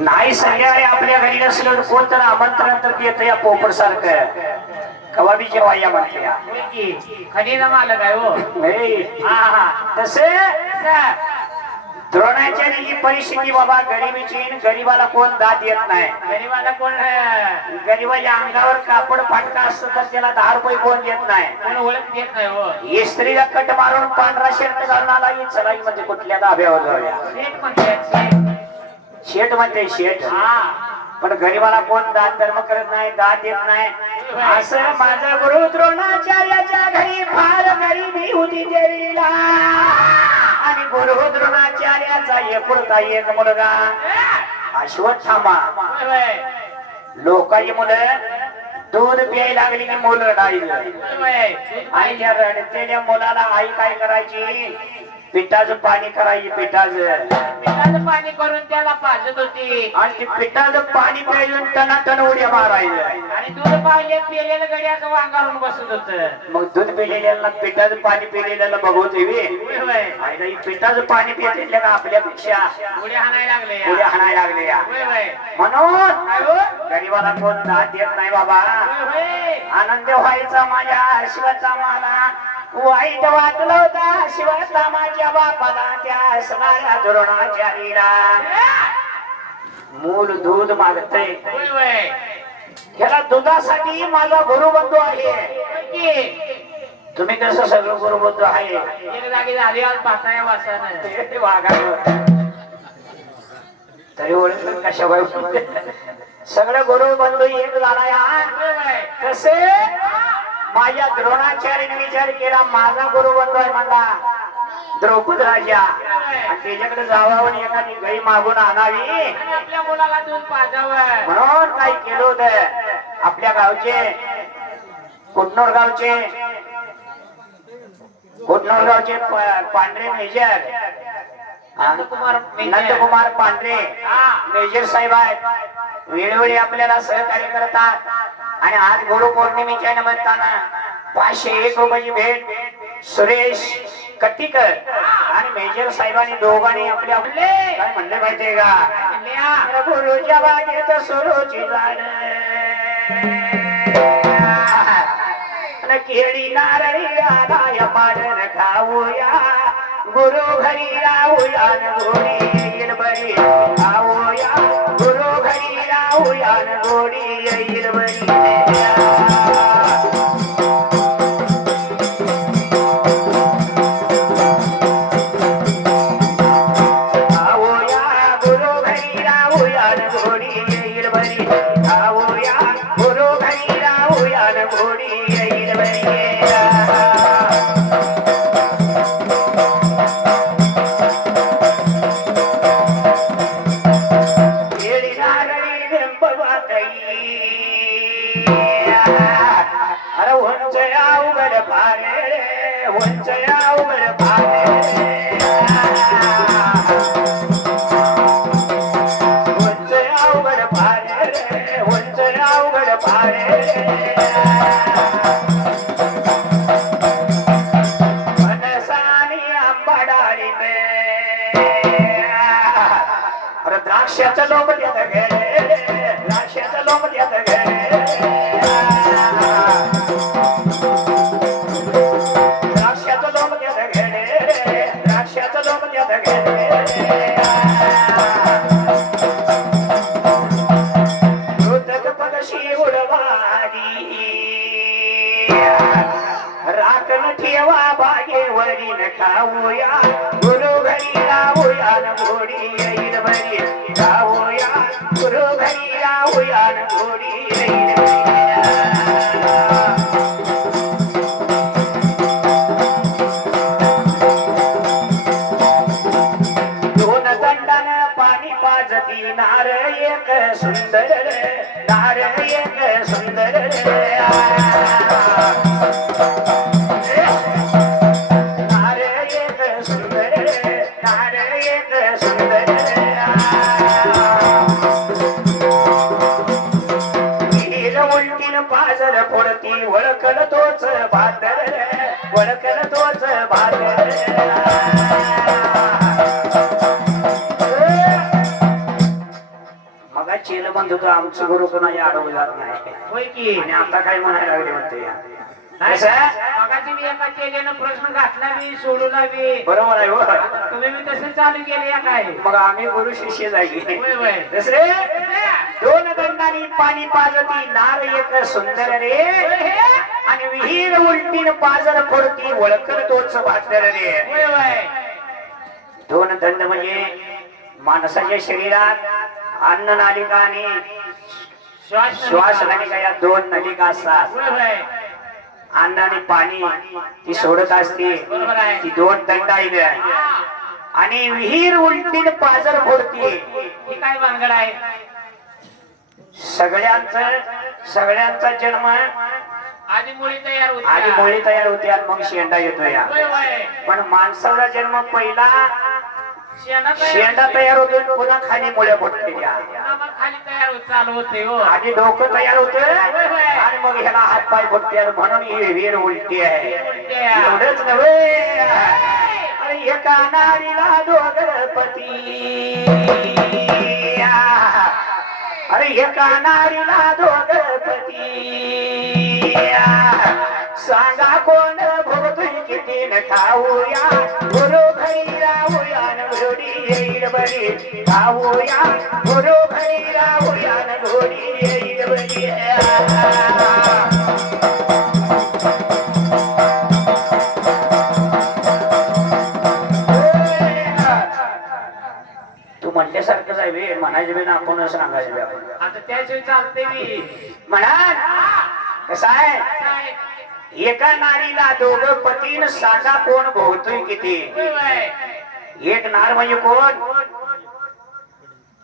नाही संध्याकाळी आपल्या घरी नसलं तर कोण तर आमंत्रण तर देत या पोपट सारखं कवाबी जेव्हा या म्हटल्या खडीला मालक आहे हो. तसे द्रोणाचार्याची परिस्थिती बाबा गरिबीची गरीबाला कोण दाद येत नाही. गरीबाला कोण गरीबाच्या अंगावर कापड फाटका असतं तर त्याला 10 रुपये कोण देत नाही. कोण ओळख देत नाही हो. इस्त्रीला कट मारून पांढरा शर्ट घालून आला की चला म्हणजे कुठल्या धाब्यावर जाऊया. शेठ म्हणते शेठ म्हणते शेठ. पण गरीबाला कोण दान धर्म करत नाही दाद देत नाही. असं माझा गुरु द्रोणाचार्याच्या घरी फार गरिबी होती देवीला आणि गुरु द्रोणाचार्याचा एकुलता एक मुलगा अश्वत्थामा. लोकांची मुलं दूध प्यायला लागली की मुलं रडायचं आणि त्या रडतेल्या मुलाला आई काय करायची पिठाचं पाणी करायची. पिठाचं पाणी करून त्याला पाजत होती आणि ते पिठाचं पाणी प्यायून टनाटन उड्या मारायचं आणि दूध पाहिले पेलेलं गड्याचं वांगारून बसत होत. मग दूध पिलेल्याला पिठाचं पाणी पिलेल्याला बघवते आणि पिठाचं पाणी पिलेल्या का आपल्यापेक्षा उड्या हाणायला लागले या म्हणून गरीबाला कोण दाद देत नाही बाबा. आनंद व्हायचा माझ्या शिवाचा मला वाईट वाटलं होता शिवाचा माझ्या बापाला त्या असणाऱ्या द्रोणाचार्याला मूल दूध मागते. ह्याला दुधासाठी माझा गुरुबंधू आहे. तुम्ही कसं सगळं गुरुबंधू आहे एक जागी झाली आज पासाया वासानं तरी ओळख कशा सगळं गुरुबंधू एक झाला. कसे माझ्या द्रोणाचार्याने विचार केला माझा गुरुबंधू आहे म्हणला द्रौपद राजा आणि त्याच्याकडे जावं एखादी गाई मागून आणावी आपल्या मुलाला दूध पाजावं म्हणून काय केलं होतं. आपल्या गावचे कुटनोर गावचे पांढरे मेजर नंदकुमार पांढरे मेजर साहेब आहेत. वेळोवेळी आपल्याला सहकार्य करतात आणि आज गुरु पौर्णिमेच्या निमित्तानं 501 रुपयाची भेट सुरेश कट्टीकर आणि मेजर साहेबांनी दोघांनी आपल्या काय म्हणले माहितीये का गुरुच्या बागेत सुरूची झाड केळी नारळी आला पाडण खाऊया गुरु घरी राहूया गोडी येईल बरी खाऊया गुरु घरी राहूया गोडी येईल बरी. द्राक्षाचं लोक देत घे द्राक्षाचं लोक देत घे द्राक्षाचं लोक देत घे द्राक्षाचं लोक देत घे मृतक पक्षी उडवारी राखण ठेवा बागेवरी न खाऊया गुरु घरी राहूया गोडी येईल बरी राहूया गुरु घरी राहूया गोडी येईल दोन दंडानं पाणी पाजती नार एक सुंदर नार एक सुंदर पाजर फोडती वळखल तोच भातर वळखल तोच भातर चेल म्हणत होतो आमचं गुरु कोणाच्या अडवणार नाही. होय की आणि आता काय म्हणायला लागले म्हणते या. नाही, कसं? मगाशी मी एका केल्यानं प्रश्न घातला मी सोडूला मी बरोबर आहे हो. तुम्ही मी तसं चालू केले या काय मग आम्ही गुरु शिष्य जागी. होय होय दुसरे दोन दंडानी पाणी पाजती नार एक सुंदर रे आणि विहीर उलटीन पाजर फोडती वळखर तोच भातर रे. होय होय दोन दंड म्हणजे माणसाच्या शरीरात अन्न नालिका आणि श्वास नालिका या दोन नलिका असतात. होय होय अन्न आणि पाणी ती सोडत असते. बरोबर आहे. ती दोन दंड आहेत आणि विहीर उलटीन पाजर फोडती. ही काय भानगड आहे सगळ्यांचा जन्म आधी मुळी तयार होती आधी मुळी तयार होते आणि मग शेंडा येतो या. होय होय पण माणसाचा जन्म पहिला शेंडा शेंडा तयार होतो पुन्हा खाली मुळे फुटते त्या. पुन्हा मग खाली तयार होत चालू होते हो आधी डोकं तयार होते आणि मग ह्याला हातपाय फुटते म्हणून ही विहीर उलटी आहे. एवढंच नव्हे अरे एका नारीला दोघं पती. अरे एका नारीला दोघं पती. सांगा कोण भोगतोय किती न खाऊया गुरु घरी राहूया न घोडी येईल बरी. खाऊया गुरु घरी राहूया न घोडी येईल बरी. तू म्हटल्यासारखंच आहे बे म्हणायचे बे ना आपण सांगायचे बे आपण. आता त्याशिवाय चालते मी म्हणा कसं आहे काय? एका नारीला दोघं पतीन सांगा कोण भोगतोय किती. होय होय एक नार म्हणजे कोण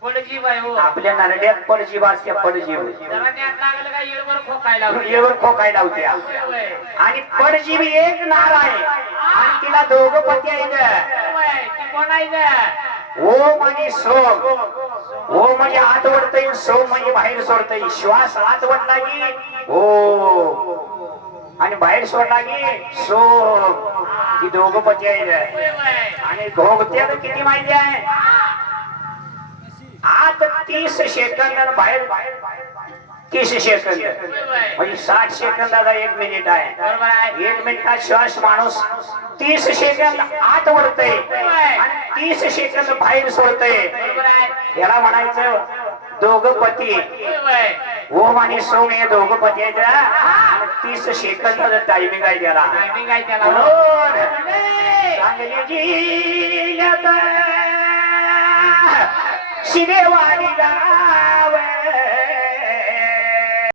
पडजीव आहे हो आपल्या नारड्यात पडजीव असते. पडजीव जरा न्यात लागलं का येळभर खोकायला होते. येवर खोकाय लावत्या. होय होय आणि पडजीव एक नार आहे आणि तिला दोघं पती आहेत. होय ती कोण आहे गं? ओम आणि सोम. ओम म्हणजे आत वडतय सोम म्हणजे बाहेर सोडतय. श्वास आत वडला की ओ आणि बाहेर सोडला की सोम. ही दोघं पती आहेत. होय होय आणि भोगत्यात किती माहिती आहे आत 30 सेकंद आणि बाहेर 30 सेकंद म्हणजे 60 सेकंदाचा 1 मिनिट आहे. बरोबर आहे 1 मिनिटात श्वास माणूस 30 सेकंद आत वळतय आणि 30 सेकंद बाहेर सोडतय. बरोबर आहे याला म्हणायचं दोघं पती. होय होय ओम आणि सोम हे दोघं पती आहेत आणि 30 सेकंदाचा टायमिंग आहे त्याला. टायमिंग आहे त्याला म्हणून चांगली जिल्ह्यात शिदेवाडीला